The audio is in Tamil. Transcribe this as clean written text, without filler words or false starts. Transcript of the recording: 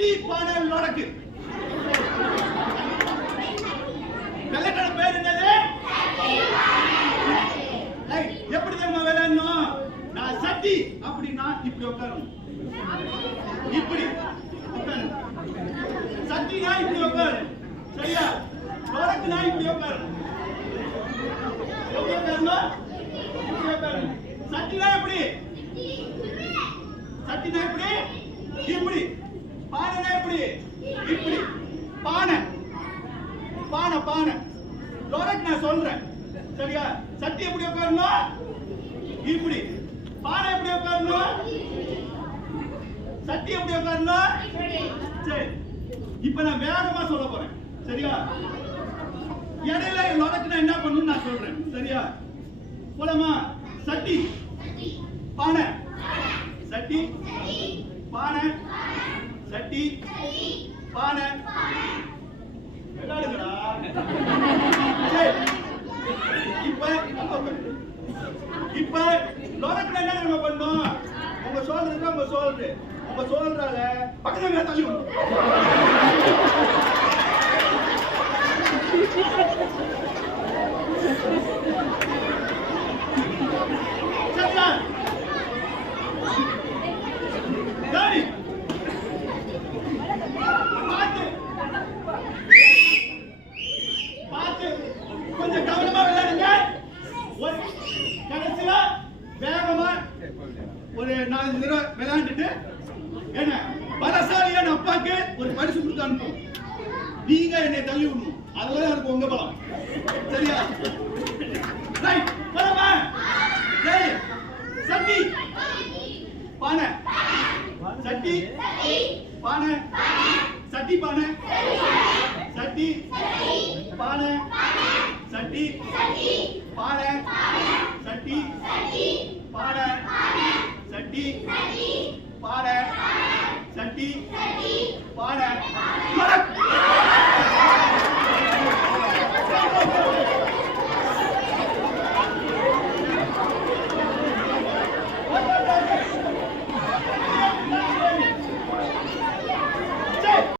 சட்டி பானை லொடக்கு. கலெக்டரோட பேர் என்னது? எப்படி தெரியுமா விளையாடணும்? நான் சட்டி அப்படின்னா இப்படி உட்காரணும், இப்படி உட்காரணும். சட்டினா இப்படி உட்காரணும், சரியா? லொடக்குனா இப்படி உட்காரணும், எப்படி உட்காரணும்? இப்படி உட்காரணும். சட்டினா எப்படி? சட்டினா எப்படி? இப்படி. பானைனா எப்படி? இப்படி. பானை பானை பானை. லொடக்கு நான் சொல்றேன், சரியா? சட்டி எப்படி உட்காரணும்? இப்படி. பானை எப்படி உட்காரணும்? சட்டி எப்படி உட்காரணும்? சரி, இப்ப நான் வேகமா சொல்ல போறேன், சரியா? இடையில லொடக்கு நான் என்ன பண்ணணும்னு நான் சொல்றேன், சரியா? போலாமா? சட்டி பானை, சட்டி பானை, சட்டி பானை. விளையாடுங்கடா. இப்ப லொடக்குல என்ன நம்ம பண்ணோம்? உங்க சொல்றது உங்க சொல்றது உங்க சொல்றால பக்கத்துல தள்ளி விடும். கொஞ்சம் கவனமா விளையாடுங்க. கடைசியா வேகமா ஒரு 4 தடவை விளையாண்டுட்டு என்ன பலசாலியான அப்பாக்கு ஒரு பரிசு கொடுத்து அனுப்பும். நீங்க என்னை தள்ளி விடணும், அதுதான் எனக்கு உங்க பலம், சரியா? ரைட், வரமா? சரி, சட்டி பானை, சட்டி பானை, சட்டி பானை, சட்டி பானை, சட்டி பானை, சட்டி பானை, சட்டி பானை, சட்டி பானை.